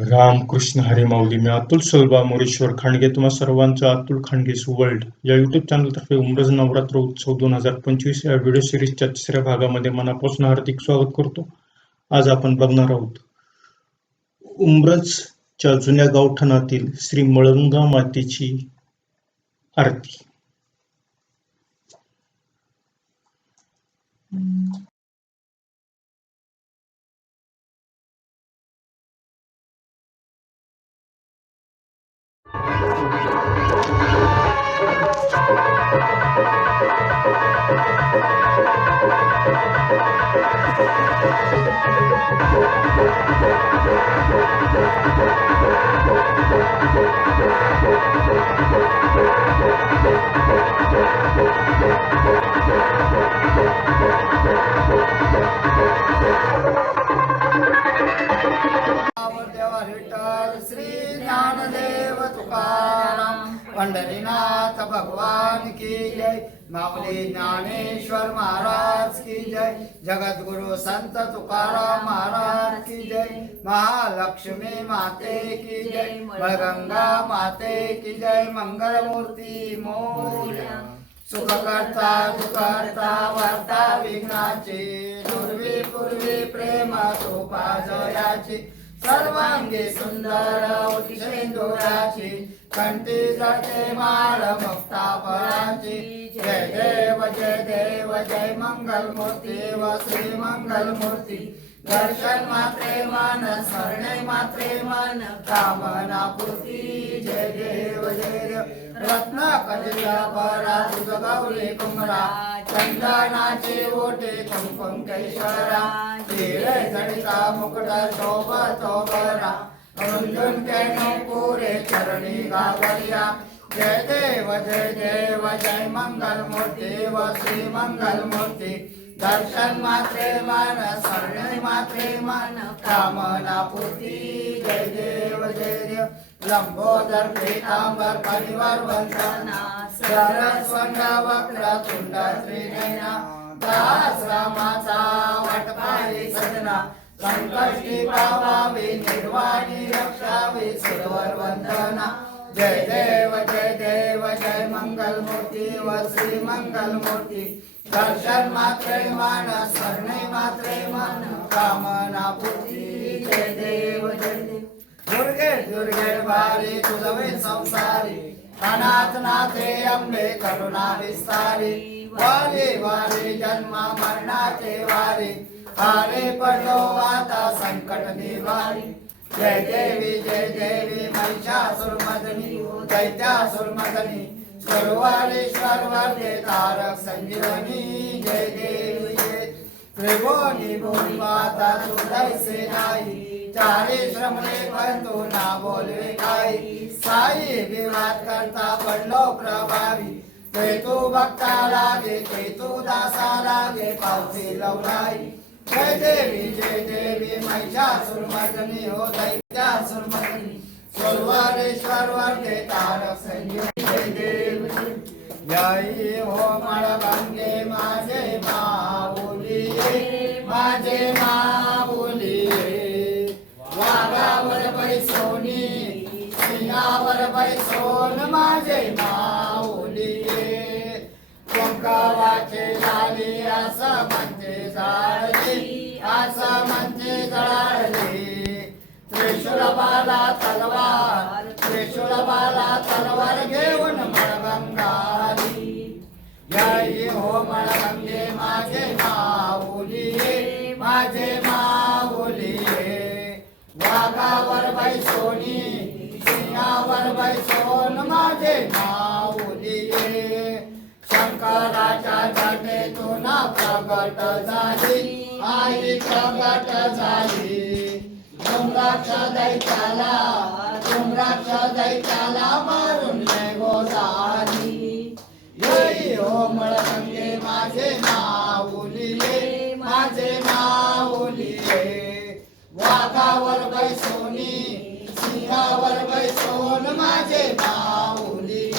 रामकृष्ण कृष्ण माऊली मी अतुल सलबा मोरेश्वर खांडगे तुम्हा सर्वांचं अतुल खांडगेस वर्ल्ड या युट्यूब चॅनलतर्फे उमरज नवरात्र उत्सव दोन हजार पंचवीस या व्हिडिओ सिरीजच्या तिसऱ्या भागामध्ये मनापासून हार्दिक स्वागत करतो. आज आपण बघणार आहोत उमरजच्या जुन्या गावठाणातील श्री मळंगा मातेची आरती. श्री ज्ञानदेव तुकाराम पंढरीनाथ भगवान की जय. माऊली ज्ञानेश्वर महाराज की जय. जगद्गुरु संत तुकाराम महाराज की जय. महालक्ष्मी माते की जय. गंगा माते की जय. मंगल मूर्ती मोर्या. सुखकर्ता दुखकर्ता वार्ता विघ्नाची पूर्वी पूर्वी प्रेम कृपा जयाची सर्वांगी सुंदर उठेंदुराची कंठी जाते माळ मुक्ता फळाची जय देव जय देव जय मंगल मूर्ती व श्री मंगल मूर्ती दर्शन मात्रे मन स्मरणे मात्रे मन कामना पूर्ती. जय देव जय देव. रत्न कलिया परा तुझ गौरी कुमरा चंदनाचे ओटे कुंकुम कैश्वरा हिरे जडिता मुकुट शोभ शोभरा रुंदुन के पुरे चरणी गावरिया। जय देव जय देव जय मंगल मूर्ती व श्री मंगल मूर्ती दर्शन मात्रे मन स्मरणे मात्रे मन कामना पूर्ती। जय देव जय देव। लंबोदर पीतांबर परिवार वंदना। सरस्वंड वक्र तुंड त्रिनयना। दास रामाचा वटपाई सजना। संकष्टी पावावे निर्वाणी रक्षावी सुरवर वंदना जय देव जय देव जय मंगल मूर्ती व श्री मंगल मूर्ती दर्शन मात्रे मान स्मरणे मात्रे मान कामना पुती जय देव जय देव। दुर्गे दुर्गे भारी तुझवे संसारी। अनाथ नाथे अंबे करुणा विस्तारी। वारी वारी जन्म मरणाचे वारी। हारे पडलो आता संकट निवारी. जय देवी जय देवी महिषासुर मदनी दैत्यासुर मदनी सर्वारेश्वर वरदे तारक संजीवनी. जय देवी जय. त्रिभुवनी भूमी माता सुदय से नाही चारे श्रमणे परंतु ना बोलवे काही. साई विवाद करता पडलो प्रभावी. ते तू भक्ता लागे ते तू दासा लागे पावती लवलाई. जय देवी जय देवी महिषासुर मर्दनी हो दैत्यासुर मर्दनी सोलवारेश्वर वर्गे तारक संजीवनी जय देवी। जय हो मळगंगे माझे माऊली माझे माऊली वाघावर बैसोनी सिंहावर बैसोन माझे मा गावाचे झाली असं म्हणते जाळली असं म्हणते जळाळली त्रिशूळ बाला तलवार त्रिशूळ बाला तलवार घेऊन मळगंगाली जय हो मळगंगे माझे माऊली माझे माऊली वाघावर बैसोनी सिंहावर बैसोन माझे मा प्रगट झाली आई प्रगट झाली. डोंगराक्ष दैत्याला डोंगराक्ष दैत्याला मारून गो झाली. जय हो मळगंगे माझे माऊली माझे माऊली वाघावर बैसोनी सिंहावर बैसोन माझे माऊली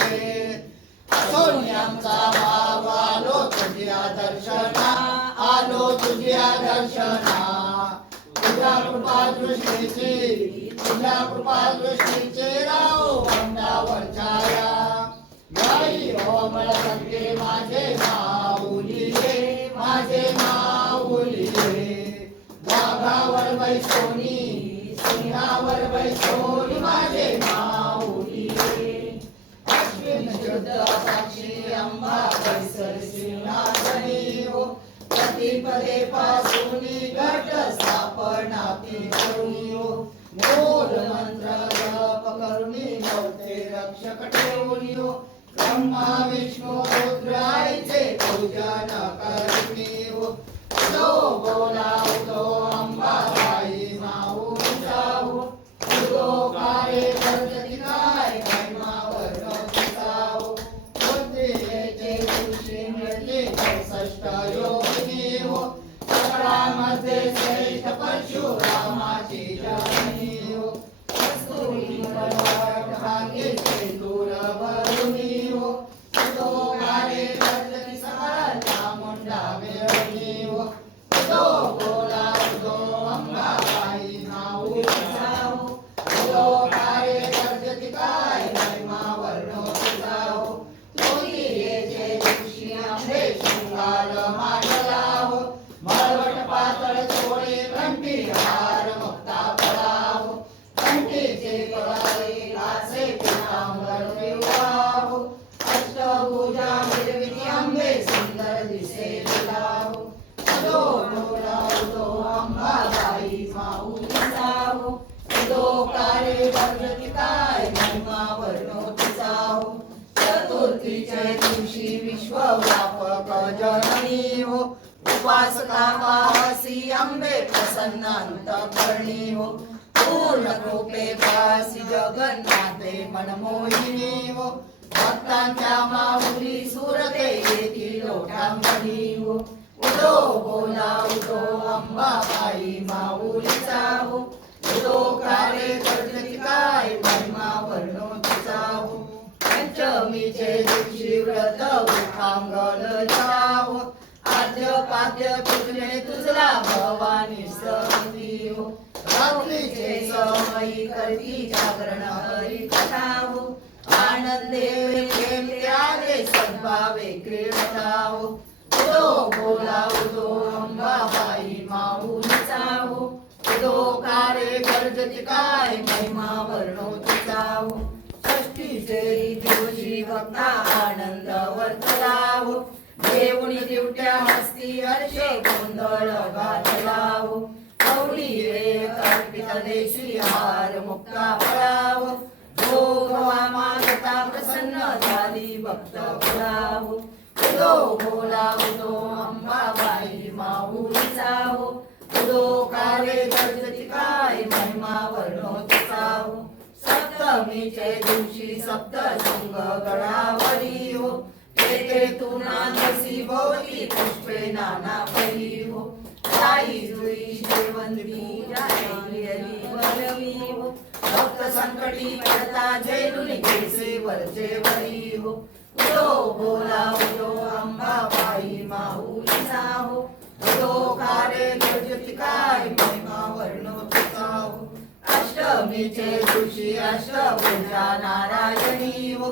सोन्याचा भाव तुझ्या दर्शना आलो तुझ्या दर्शना. तुझ्या कृपा दृष्टीची तुझ्या कृपा दृष्टीचे राहो अंगावर छाया. गाई ओमळ सगळे माझे माऊली माझे माऊली वाघावर बैसोनी सिंहावर बैसोनी माझे माऊली अश्विन शुद्ध साक्षी अंबा बैसरी प्रतिपदे पासून गट स्थापना ती करुणी हो मूल मंत्र जप करुणी नवते रक्षक ठेवणी ब्रह्मा विष्णू रुद्र आईचे पूजन करुणी हो तो बोला उपासका पासी अंबे प्रसन्न अंतकरणी हो पूर्ण कृपे पासी जगन्नाथे मनमोहिनी हो भक्तांच्या माऊली सुरते येथील लोटांगणी हो उदो बोला उदो अंबाबाई माऊलीचा हो उदो कारे करते काय महिमा वर्णो जाऊ पंचमीचे दिवशी व्रत उठांगल जाव आद्य पाद्य पूजने तुझला भवानी सती हो. रात्रीचे समयी करती जागरण हरी कथा हो आनंदे प्रेम त्यागे सद्भावे क्रीडताव उदो बोला उदो अंबाबाई माऊलीचा हो तो कारे गर्जती काय महिमा वर्णो तुझा तुझाव षष्टीचे दिवशी भक्ता आनंद वर्तलाव देऊनी दिवट्या हस्ती हर्ष गोंधळ घातलाव कवडी रे कल्पित देशी हार मुक्ता फळाव. भोगवा मानता प्रसन्न झाली भक्त फुलाव. उदो बोला उदो अंबाबाई माऊली जाओ उदो कारे गर्जती काय महिमा वर्णो जाओ सप्तमीचे दिवशी सप्त सप्तशृंग गडावरी हो तेथे तू नादसी भोवती पुष्पे नाना परी हो ताई जुई शेवंती राहिली वरवी हो भक्त संकटी पडता जैनुनी केसे वरचे वरी हो उदो बोला उदो अंबाबाई माऊली हो उदो कारे गर्जती काय महिमा वर्णो हो अष्टमीचे दिवशी अष्टभुजा नारायणी हो.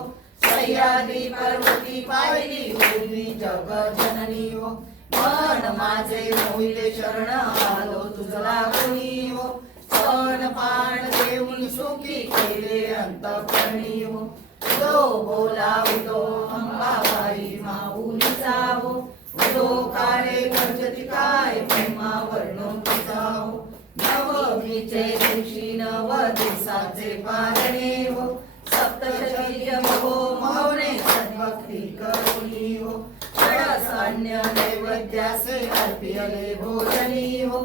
सह्याद्री पर्वती पाहिली उर्मी जग जननी हो मन माझे मोहिले शरण आलो तुझला कोणी हो सण पाण देऊन सुखी केले अंतकरणी हो तो बोला उदो अंबाबाई माऊली जावो. तो कारे गर्जती काय प्रेमा वर्णो तुझावो. नवमीचे दिवशी नव दिवसाचे पारणे हो सप्तशती हो मौने सद्भक्ती करुणी हो षडस अन्य नैवेद्यासे अर्पियले भोजनी हो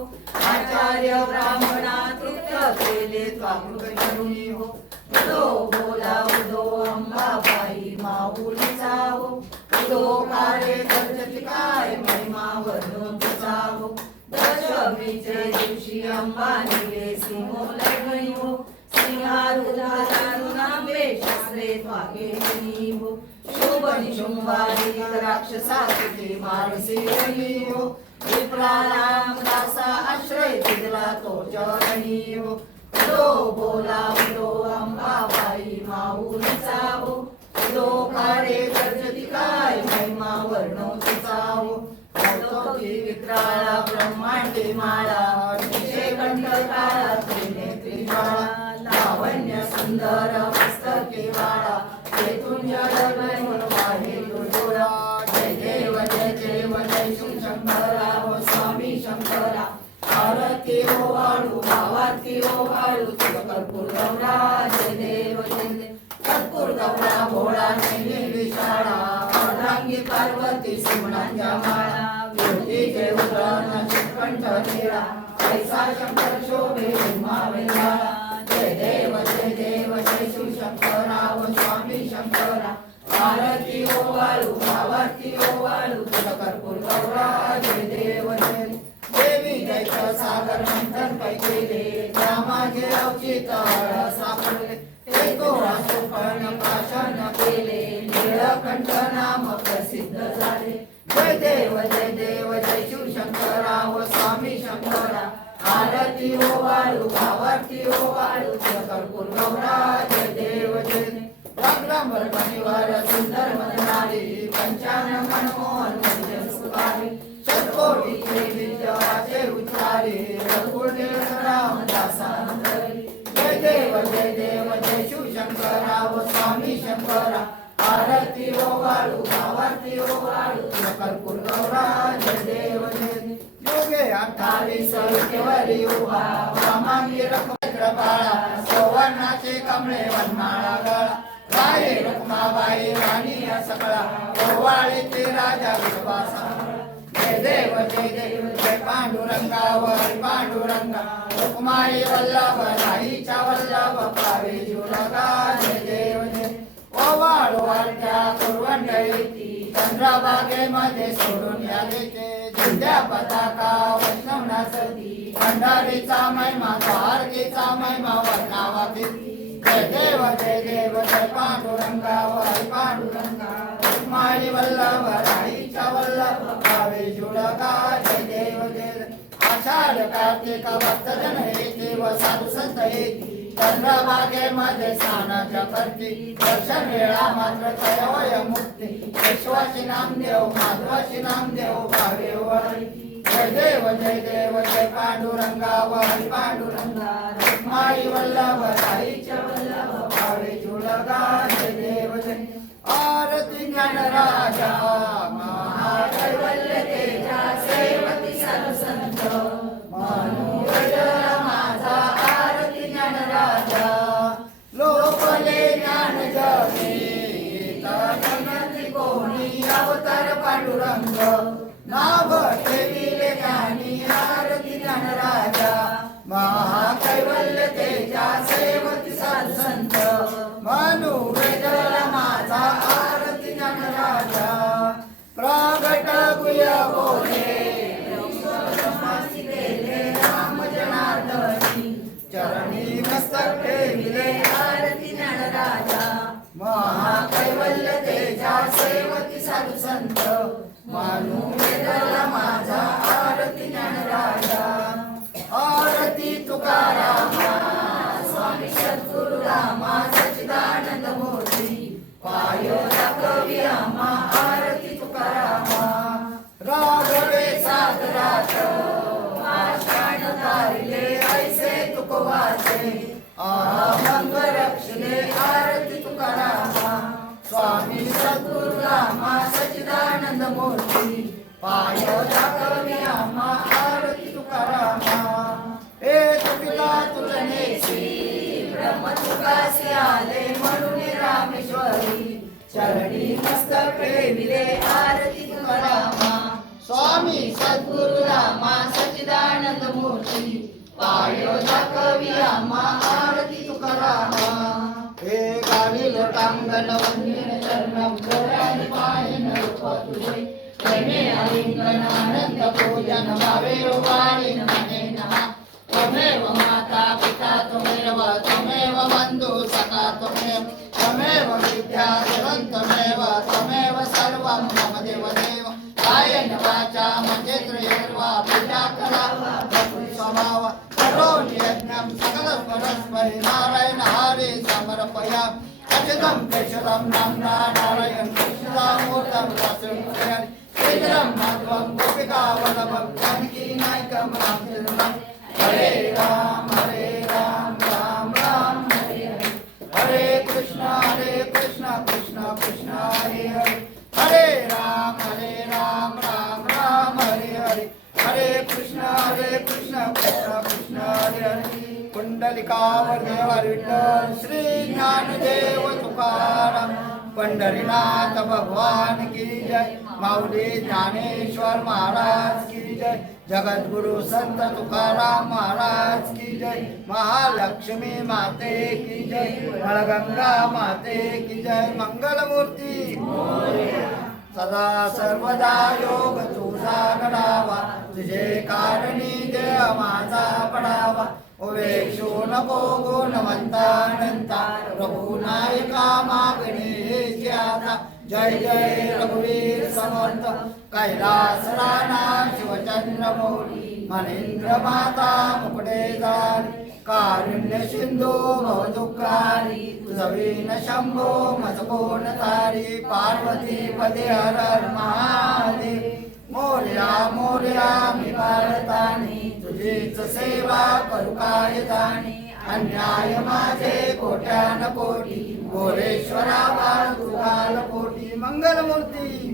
आचार्य ब्राह्मणा तृप्त केले त्वाकृत हो उदो बोला उदो अंबाबाई माऊलीचा हो उदो कारे गर्जती काय महिमा वर्णो हो दशमीचे दिवशी अंबा निले सिंहो लग्नी हो सिंहारुदारुणांबे शस्त्रे त्वागे हो शुभ निशुंभारी राक्षसा दासा आश्रय तो अंबाबाई माऊलीचा हो कारे गर्जती काय महिमा वर्णो तिचा हो विक्राळा ब्रह्मांडी माळा कंठ काळा त्रिनेत्री ज्वाळा लावण्य सुंदर पार्वती माळा ज्योती जय कंठ निळा ऐसा शंकर शोभे वेळा जय देव जय देव जय शिव शंकराव स्वामी शंकरा आरती ओ वाळू भावाती ओ वाळू तुझ कर्पूर गौरा जय देव जय देवी जयचं सागर मंथन पै केले रामाचे अवचित सापडले ते तोळा सुपर्ण पाषण केले निळकंठ नाम सिद्ध झाले. जय देव जय देव जय शिव शंकरा व स्वामी शंकरा आरती ओ वाळू भावार्थी ओ हो वाळू कर्पूर गौरा जय देव जय देव. रंगरांबर शनिवार सुंदर मननारी पंचान मनमोहन मंजन सुधारी शतकोटी विद्याचे उच्चारे रघुकुळे रामदासानंदरी जय देव जय देव जय शिव शंकरा व स्वामी शंकरा आरती ओ वाळू ओ गौरा जय देव जय योगे अठ्ठावीस उभा वामांगी सौवर्णाचे कमळे वनमाळा गळा. राये राणी सकळा राजा विश्वासा जय देव जय देव जय पांडुरंगा पांडुरंगा. रुक्माई वल्लभ राईच्या वल्लभ पावे जुरगा जय देव. जय ओवाळ वाट्या सोडून या देते झेंड्या पताका वैष्णवनासती भंडारीचा महिमा द्वारकेचा महिमा वर्णावा जय देव जय देव जय पांडुरंगा वय पांडुरंगा. माळी वल्लभ राईच्या वल्लभ भावे जुळका जय देव जय आषाढ कार्तिक भक्तजन हे देव साधू संत चंद्रभागे मध्ये स्नानाच्या करती दर्शन वेळा मात्र तयवय मुक्ती. विश्वाची नामदेव माधवाची नामदेव भावे वळी. जय देव जय देव जय पांडुरंगा वरी पांडुरंगा. माई वल्लभ राईच्या वल्लभ भावे जुळगा जय देव जय. आरती ज्ञान राजा महाजय तेजा नाभ ज्ञानी आरती ज्ञान राजा महाकैवल्य तेजा सेवती सरसंत मनोरंजन माझा आरती ज्ञान राजा प्रगट गुय बोले. राम जनार्दनी. चरणी मस्तक ठेविले आरती ज्ञान राजा महाकैवल्य तेजा सेवती साधू संत. मानू स्वामी सद्गुरु रामा सच्चिदानंद मूर्ती पायो स्वामी सद्गुरु रामा सच्चिदानंद मूर्ती पायो कवी आम्हा आरती तुकारामा. हे गावी लोटांगण वंदन चरण गोरानी पायन रूप तुझे प्रेमे आलिंगन आनंद पूजन भावे वाणी मने नमः. त्वमेव माता पिता त्वमेव त्वमेव बंधु सखा त्वमेव त्वमेव विद्या देवं त्वमेव त्वमेव सर्वं मम देवदेव कायेन वाचा मजेन्द्रियर्वा म्हणजे पूजा करावा प्रकृति स्वभाव सकल परस्परि नारायण हरे समर्पया अच्युतं केशवं नाम्ना नारायण कृष्णदामोदं दासं श्रीधरं माधवं गोपिकावल्लभं जानकी नायकं रामचन्द्रं हरे राम हरे राम राम राम हरे हरे. हरे कृष्ण हरे कुंडलिकावर विठ्ठल श्री ज्ञानदेव तुकाराम पंढरीनाथ भगवान की जय माऊली ज्ञानेश्वर महाराज की जय जगद्गुरु संत तुकाराम महाराज की जय महालक्ष्मी माते की जय गंगा माते की जय मंगलमूर्ती सदा सर्वदा योग तुझा घडावा तुझे कारणी देव माझा पडावा. ओवेक्षो नको गुणवंता अनंता प्रभू नायका जय जय रघुवीर समर्थ। कैलास राणा शिवचंद्र मौली मनेंद्र माता मुकुडे झाली कारुण्य सिंधू भवदुःखारी तुझवीन शंभो मज कोण तारी पार्वती पदे हर हर महादेव। मोर्या मोर्या मी भारतानी। तुझीच सेवा करू काय जाणी अन्याय माझे कोट्यान कोटी. गोरेश्वरा तुझाल कोटी मंगलमूर्ती.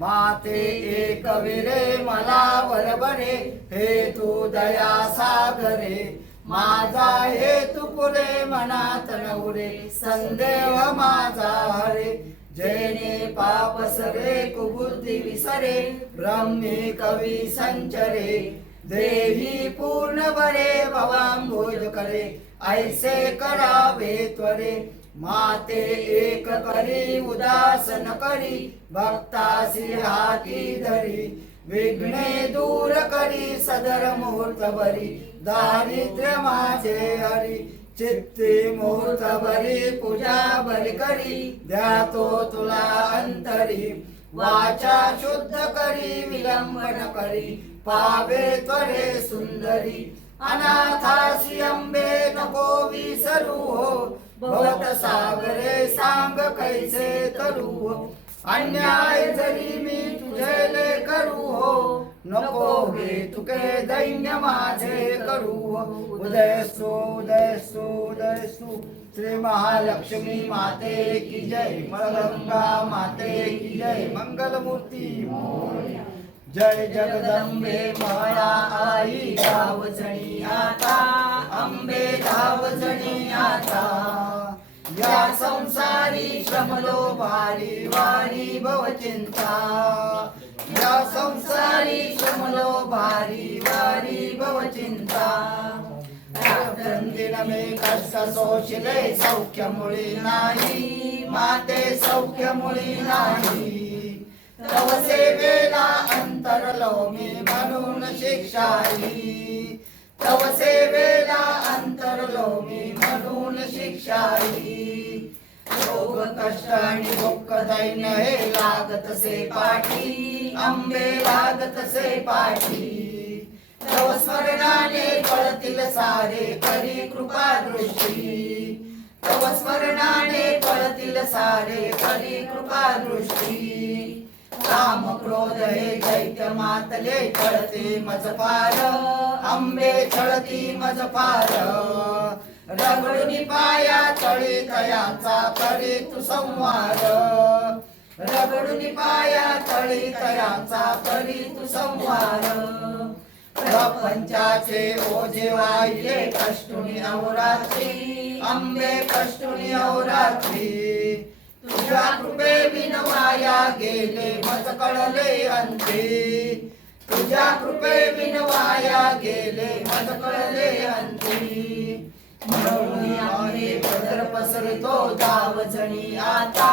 माते एक विरे मला बरे हे तू दया सागरे. माझा हे तू पुरे मनात नवरे. संदेह माझा हरे. जेणे पाप सरे कुबुद्धी विसरे. ब्रह्मे कवी संचरे. देही पूर्ण बरे भवांभोज करे ऐसे करावे त्वरे. माते एक करी उदासन करी भक्तासी हाती धरी. विघ्ने दूर करी सदर मुहूर्त भरी दारिद्र्य माझे हरी. चित्ती मुहूर्त भरी पूजा बरी करी ध्यातो तुला अंतरी. वाचा शुद्ध करी विलंबन करी पावे त्वरे सुंदरी अनाथासी अंबे नको विसरू हो भवत सागरे सांग कैसे करू हो अन्याय जरी मी तुझे करू हो नको हे तुके दैन्य माझे करू हो उदयसु उदयसु उदयसु श्री महालक्ष्मी माते की जय। मळगंगा माते की जय। मंगलमूर्ती मोरया. जय जगदंबे माया आई धावजणी आता. अंबे धावजणी आता. या संसारी श्रमलो भारी वारी भव चिंता. या संसारी श्रमलो भारी वारी भव चिंता. मे कष्ट सोशिले सौख्य मुळी नाही. माते सौख्य मुळी नाही. तवसेवेला अंतरलो मी म्हणून शिक्षाई. तवसेवेला अंतरलो मी म्हणून शिक्षाई. रोग कष्ट आणि दुःख दैन्य हे लागत से पाठी. आंबे लागत से पाठी. तव स्मरणाने कळतील सारे करी कृपा दृष्टी. तव स्मरणाने कळतील सारे करी कृपा दृष्टी. काम क्रोध हे दैत्य मातले चळते मज पार आंबे छळती मज पार पाया तळी तयाचा करी तू संवार। रगडून पाया तळी तयाचा करी तू संवार। प्रपंचाचे ओझे वाहिले कष्टुनी अवरात्री आंबे कष्टुनी अवरात्री तुझ्या कृपे विनवाया गेले मज कळले अंते. तुझ्या कृपे विनवाया गेले मज कळले अंते. म्हणून आंबे पदर पसरतो धावजणी आता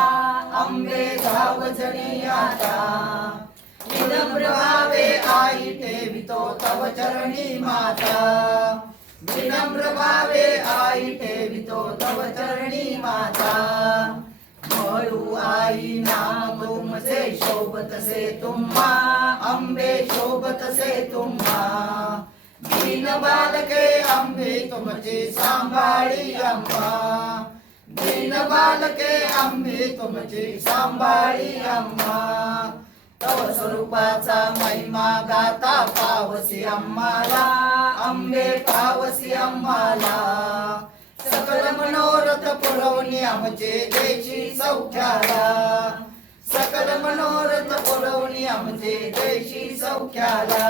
आंबे धावजणी आता. विनम्र भावे आई ठेवितो तव चरणी माता. विनम्र भावे आई ठेवितो तव चरणी माता. म्हणू आई नाम तुमचे शोभतसे तुम्हा आंबे शोभतसे तुम्हा. दीन बालके अंबे तुमची सांभाळी अंबा दीन बालके अंबे तुमची सांभाळी अंबा तव स्वरूपाचा महिमा गाता पावसी आम्हाला अंबे पावसी आम्हाला. सकल मनोरथ पुरवणी आमचे देशी सौख्याला सकल मनोरथ पुरवणी आमचे देशी सौख्याला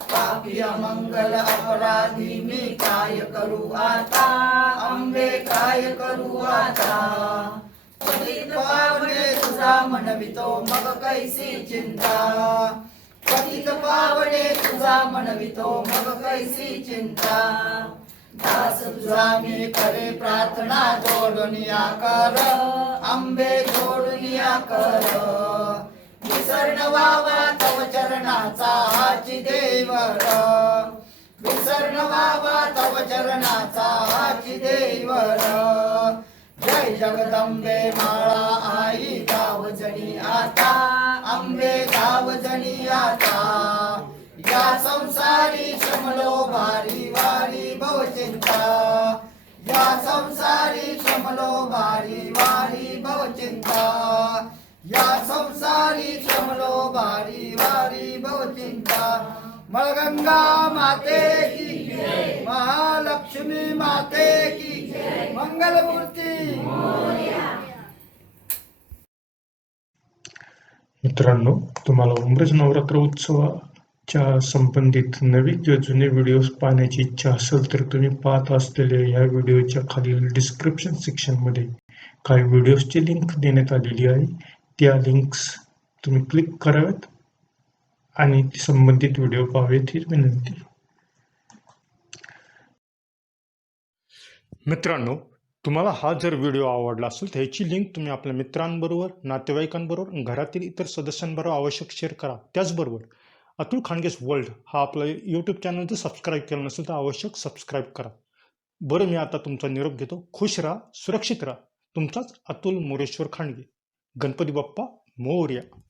पापी मंगल अपराधी मी काय करू आता? आंबे काय करू आता? पावणे तुझा म्हणवितो मग कैसी चिंता? पतित पावणे तुझा म्हणवितो मग कैसी चिंता? दास तुझा मी करे प्रार्थना जोडून कर. आंबे जोडून कर. विसरण व्हावा तव चरणाचा देवर. विसरण व्हावा तव चरणाचा देवर. जय जगदंबे माळा आई गावजणी आता. आंबे गावजणी आता. या संसारी श्रमलो भारी वारी भवचिंता या संसारी श्रमलो भारी वारी भवचिंता या संसारी श्रमलो भारी वारी भवचिंता मळगंगा माते की महालक्ष्मी माते की मंगलमूर्ती मित्रांनो तुम्हाला उमरज नवरात्र च्या संबंधित नवीन किंवा जुने व्हिडिओज पाहण्याची इच्छा असेल तर तुम्ही पाहत असलेल्या या व्हिडिओच्या खालील डिस्क्रिप्शन सेक्शनमध्ये काही व्हिडिओजची लिंक देण्यात आलेली आहे. त्या लिंक्स तुम्ही क्लिक कराव्यात आणि संबंधित व्हिडिओ पाहावेत ही विनंती. मित्रांनो तुम्हाला हा जर व्हिडिओ आवडला असेल तर ह्याची लिंक तुम्ही आपल्या मित्रांबरोबर नातेवाईकांबरोबर घरातील इतर सदस्यांबरोबर आवश्यक शेअर करा. त्याचबरोबर अतुल खांडगेस वर्ल्ड हा आपला यूट्यूब चॅनल जर सबस्क्राईब केला नसेल तर आवश्यक सबस्क्राईब करा. बरं मी आता तुमचा निरोप घेतो. खुश राहा सुरक्षित राहा. तुमचाच अतुल मोरेश्वर खांडगे गणपती बाप्पा मोर्या.